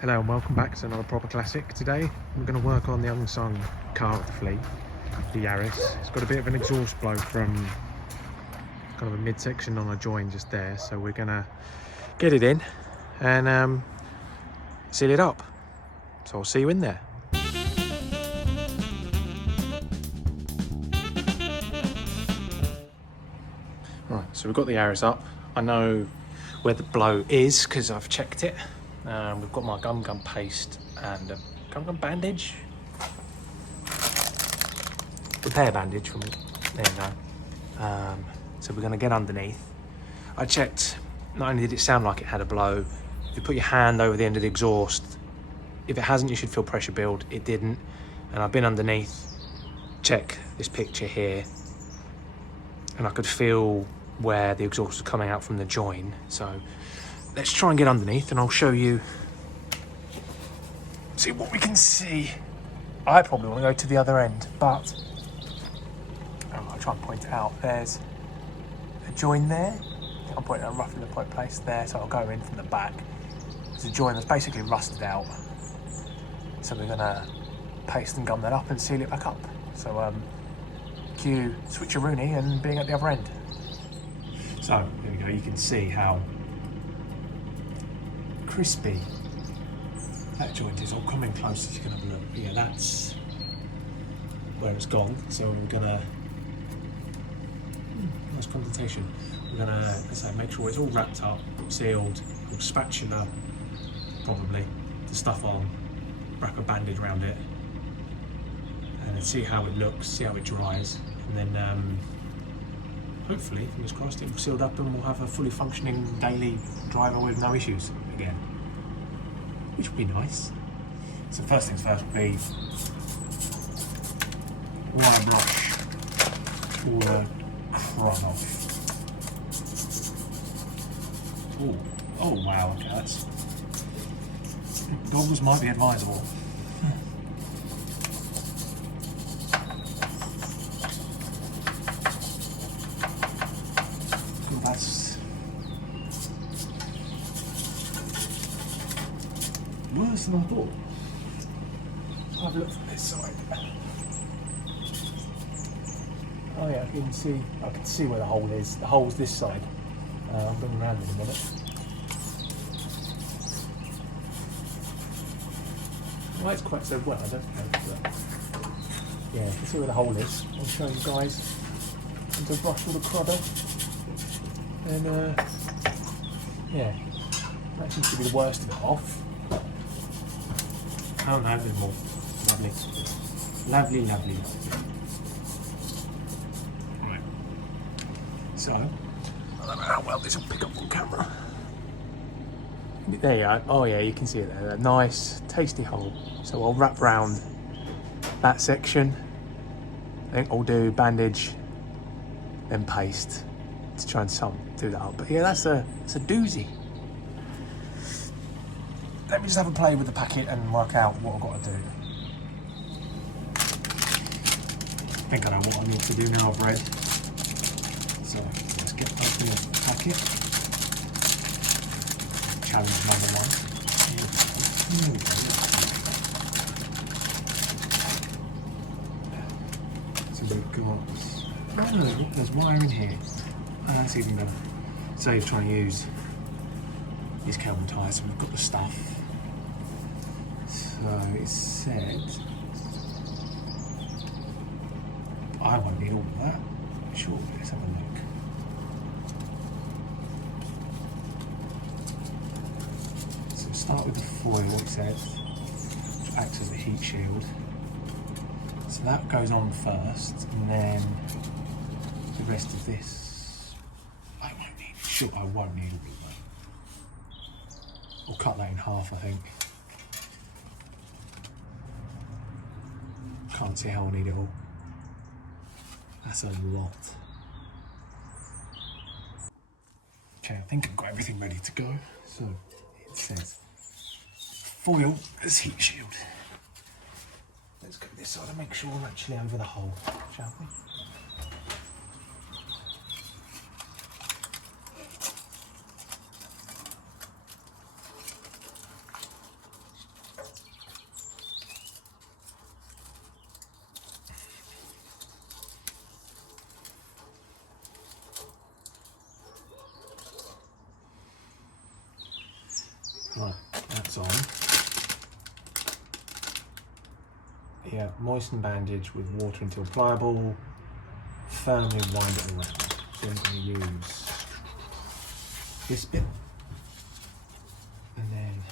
Hello and welcome back to another proper classic. Today we're going to work on the unsung car of the fleet, the Yaris. It's got a bit of an exhaust blow from kind of a midsection on a join just there, so we're going to get it in and seal it up. So I'll see you in there. Right, so we've got the Yaris up. I know where the blow is because I've checked it. We've got my gum paste and a gum bandage. Repair bandage from, there you go. So we're gonna get underneath. I checked, not only did it sound like it had a blow, if you put your hand over the end of the exhaust, if it hasn't, you should feel pressure build. It didn't. And I've been underneath, check this picture here, and I could feel where the exhaust was coming out from the join. So let's try and get underneath and I'll show you, see what we can see. I probably want to go to the other end, but I'll try and point it out. There's a join there. I'm pointing out roughly the point place there, so I'll go in from the back. There's a join that's basically rusted out. So we're gonna paste and gum that up and seal it back up. So cue switcheroony and being at the other end. So there we go, you can see how crispy that joint is. I'll come in close so you can have a look. But yeah, that's where it's gone. So we're gonna, nice condentation. We're gonna, as I say, make sure it's all wrapped up, sealed, with spatula, probably, the stuff on, wrap a bandage around it, and then see how it looks, see how it dries, and then hopefully, fingers crossed, it will sealed up and we'll have a fully functioning daily driver with no issues again, which would be nice. So first things first would be wire brush all the crud off. Oh wow, okay, that's, goggles might be advisable. That's worse than I thought. I'll have a look from this side. Oh yeah, I can see where the hole is. The hole's this side. I'll bring it around in a minute. Well, it's quite so well, I don't know. But yeah, you can see where the hole is. I'll show you guys. And to brush all the crud off. And yeah, that seems to be the worst of it off. Oh no, there's more. Lovely. Lovely, lovely. Right. So, I don't know how well this will pick up on camera. There you go. Oh yeah, you can see it there. That nice, tasty hole. So I'll wrap round that section. I think I'll do bandage, then paste, to try and do that up. But yeah, that's a doozy. Let me just have a play with the packet and work out what I've got to do. I think I know what I need to do now, I've read. So let's get open the packet. Challenge number one. Here we go. So we've got, oh, there's wire in here. Oh, that's even better. So he's trying to use his Kelvin tyre, so we've got the stuff. So it said, I won't need all of that. Sure, let's have a look. So start with the foil, it says, which acts as a heat shield. So that goes on first, and then the rest of this. I won't need all of that. I'll cut that in half, I think. Can't see how I'll need it all. That's a lot. Okay, I think I've got everything ready to go. So it says foil as heat shield. Let's go this side and make sure I'm actually over the hole, shall we? Right, that's on. Yeah, moisten bandage with water until pliable. Firmly wind it around. So I'm going to use this bit. And then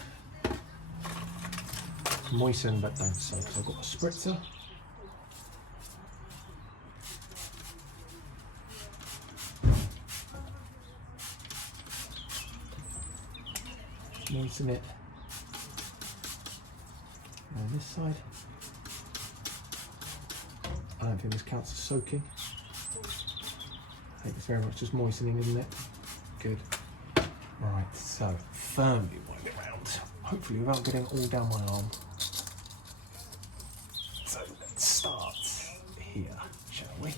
moisten but don't soak. So I've got a spritzer. Moisten it. And on this side. I don't think this counts as soaking. I think it's very much just moistening, isn't it? Good. Right, so firmly wind it round. Hopefully without getting it all down my arm. So let's start here, shall we?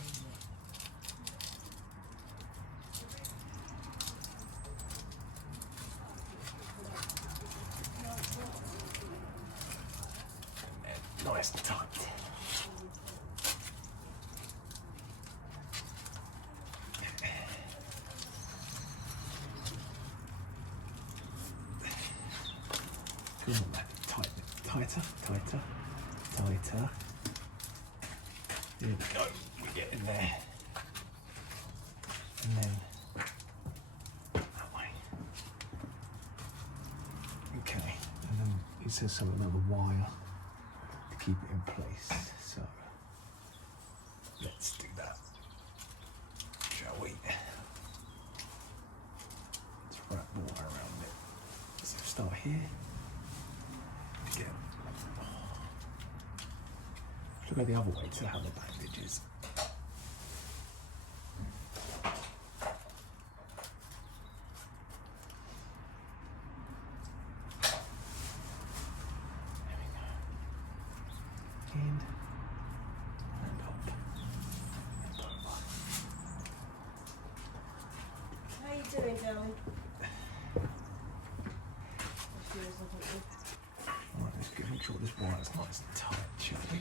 And then nice and tight. Tighter, tighter, tighter. There we go, we get in there. And then that way. Okay, and then it says something about the wire to keep it in place. So let's do that, shall we? Let's wrap the wire around it. So start here. Should go the other way to have the bandages. There we go. In and up and over. How you doing, darling? Right, let's make sure this wire's nice and tight, shall we?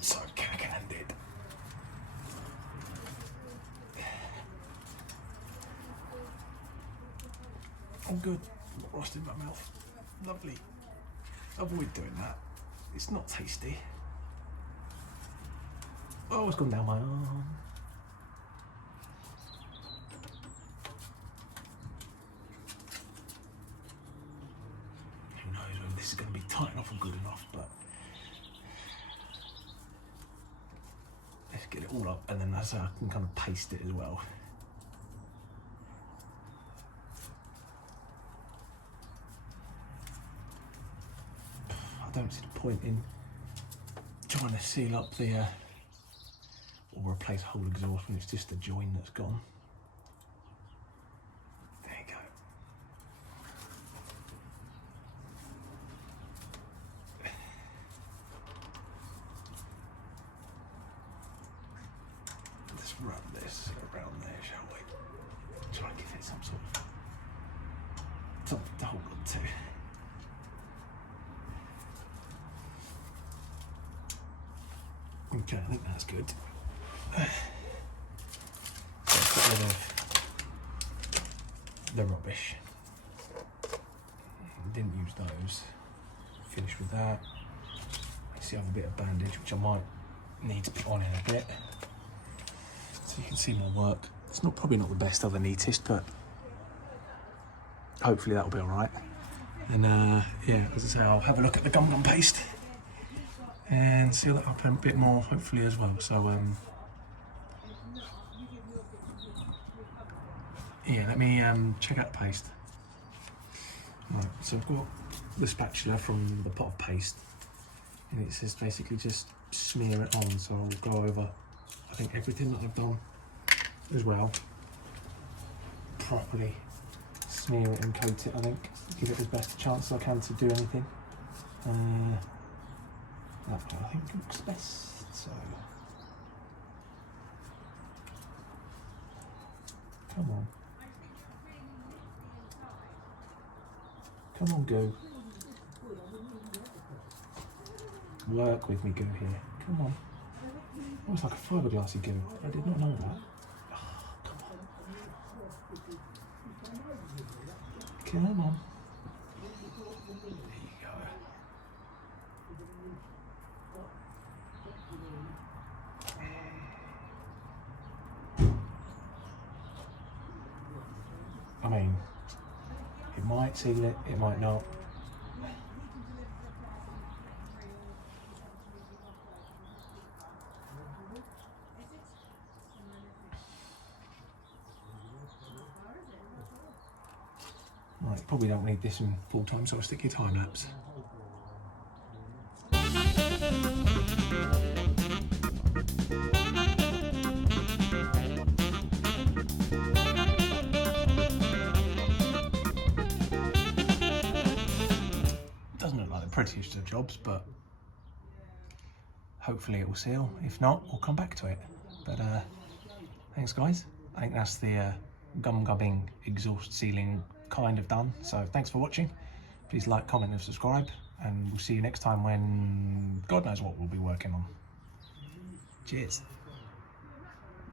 So cack-handed. Oh good, not rusted in my mouth. Lovely. Avoid doing that. It's not tasty. Oh, it's gone down my arm. Who knows whether this is going to be tight enough or good enough, but let's get it all up, and then that's how I can kind of paste it as well. I don't see the point in trying to seal up the or replace whole exhaust when it's just the join that's gone. There you go. Let's rub this around there, shall we? Try and give it some sort of something to hold on to. Okay, I think that's good. So get rid of the rubbish. Didn't use those. Finished with that. You see I have a bit of bandage which I might need to put on in a bit. So you can see more work. It's probably not the best or the neatest, but hopefully that'll be alright. And yeah, as I say, I'll have a look at the gum paste and seal it up a bit more hopefully as well. So yeah, let me check out the paste. Right, so I've got the spatula from the pot of paste, and it says basically just smear it on. So I'll go over, I think, everything that I've done as well. Properly smear it and coat it, I think. Give it the best chance I can to do anything. That way I think looks best, so. Come on. Come on, Goo. Work with me, Goo, here. Come on. Oh, it's like a fiberglassy goo. I did not know that. Oh, come on. Come on. There you go. I mean, it might seal it, it might not. Right, probably don't need this in full time, so I'll stick your time lapse. Doesn't look like the prettiest of jobs, but hopefully it will seal. If not, we'll come back to it. But thanks guys. I think that's the gum-gubbing exhaust sealing kind of done. So thanks for watching. Please like, comment and subscribe, and we'll see you next time when God knows what we'll be working on. Cheers.